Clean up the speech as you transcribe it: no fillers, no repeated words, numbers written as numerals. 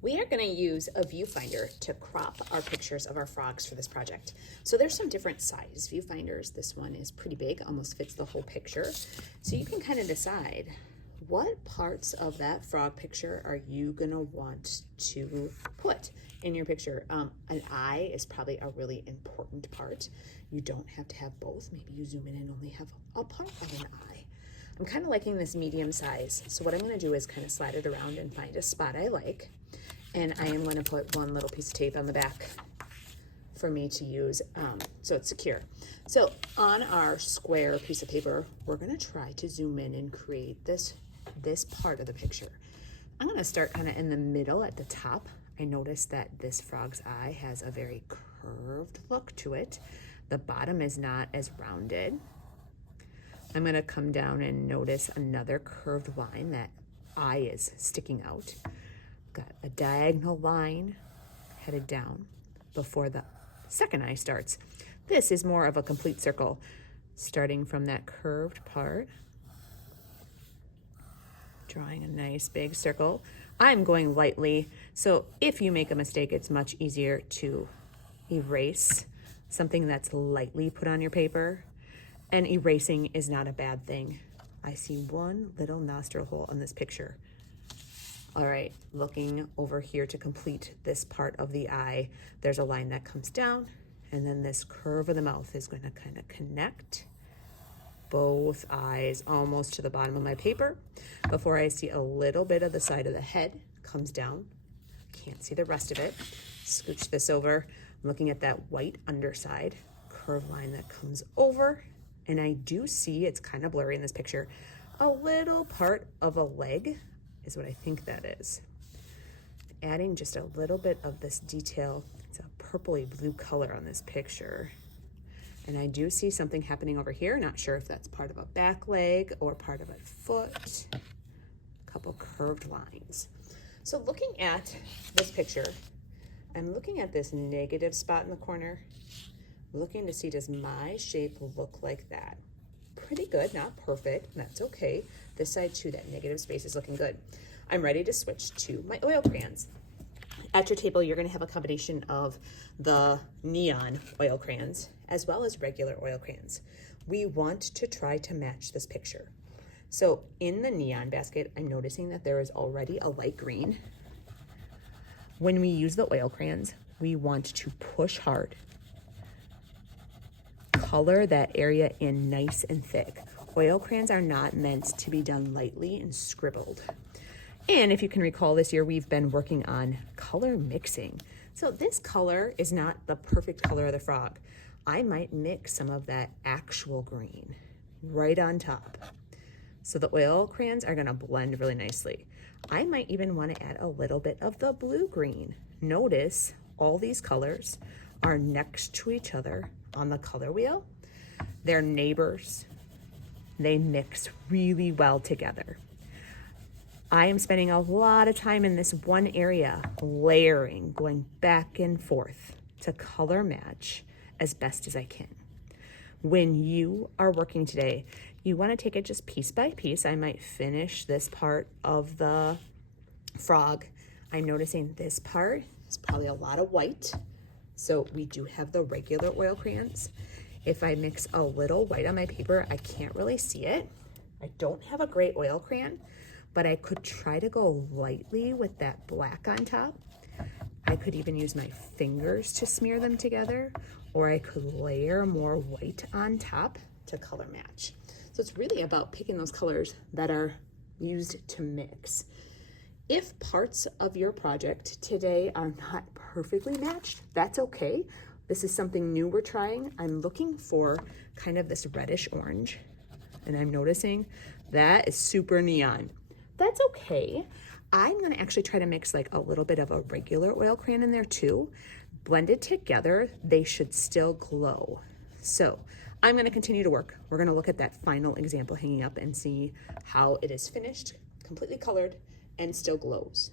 We are going to use a viewfinder to crop our pictures of our frogs for this project. So there's some different size viewfinders. This one is pretty big, almost fits the whole picture. So you can kind of decide what parts of that frog picture are you going to want to put in your picture. An eye is probably a really important part. You don't have to have both. Maybe you zoom in and only have a part of an eye. I'm kind of liking this medium size. So what I'm going to do is kind of slide it around and find a spot I like. And I am going to put one little piece of tape on the back for me to use so it's secure. So on our square piece of paper, we're going to try to zoom in and create this part of the picture. I'm going to start kind of in the middle at the top. I noticed that this frog's eye has a very curved look to it. The bottom is not as rounded. I'm going to come down and notice another curved line. That eye is sticking out. Got a diagonal line headed down before the second eye starts. This is more of a complete circle, starting from that curved part, drawing a nice big circle. I'm going lightly, so if you make a mistake, it's much easier to erase something that's lightly put on your paper, and erasing is not a bad thing. I see one little nostril hole on this picture. All right, looking over here to complete this part of the eye, there's a line that comes down, and then this curve of the mouth is going to kind of connect both eyes almost to the bottom of my paper before I see a little bit of the side of the head comes down. Can't see the rest of it. Scooch this over. I'm looking at that white underside curve line that comes over, and I do see, it's kind of blurry in this picture, a little part of a leg is what I think that is. Adding just a little bit of this detail. It's a purpley blue color on this picture. And I do see something happening over here. Not sure if that's part of a back leg or part of a foot. A couple curved lines. So looking at this picture, I'm looking at this negative spot in the corner, looking to see, does my shape look like that? Pretty good, not perfect, that's okay. This side too, that negative space is looking good. I'm ready to switch to my oil crayons. At your table, you're gonna have a combination of the neon oil crayons as well as regular oil crayons. We want to try to match this picture. So in the neon basket, I'm noticing that there is already a light green. When we use the oil crayons, we want to push hard, color that area in nice and thick. Oil crayons are not meant to be done lightly and scribbled. And if you can recall, this year we've been working on color mixing. So this color is not the perfect color of the frog. I might mix some of that actual green right on top. So the oil crayons are gonna blend really nicely. I might even wanna add a little bit of the blue-green. Notice all these colors are next to each other on the color wheel. They're neighbors. They mix really well together. I am spending a lot of time in this one area, layering, going back and forth to color match as best as I can. When you are working today, you want to take it just piece by piece. I might finish this part of the frog. I'm noticing this part is probably a lot of white. So we do have the regular oil crayons. If I mix a little white on my paper, I can't really see it. I don't have a gray oil crayon, but I could try to go lightly with that black on top. I could even use my fingers to smear them together, or I could layer more white on top to color match. So it's really about picking those colors that are used to mix. If parts of your project today are not perfectly matched, that's okay. This is something new we're trying. I'm looking for kind of this reddish orange, and I'm noticing that is super neon. That's okay. I'm gonna actually try to mix like a little bit of a regular oil crayon in there too. Blended together, they should still glow. So I'm gonna continue to work. We're gonna look at that final example hanging up and see how it is finished, completely colored, and still glows.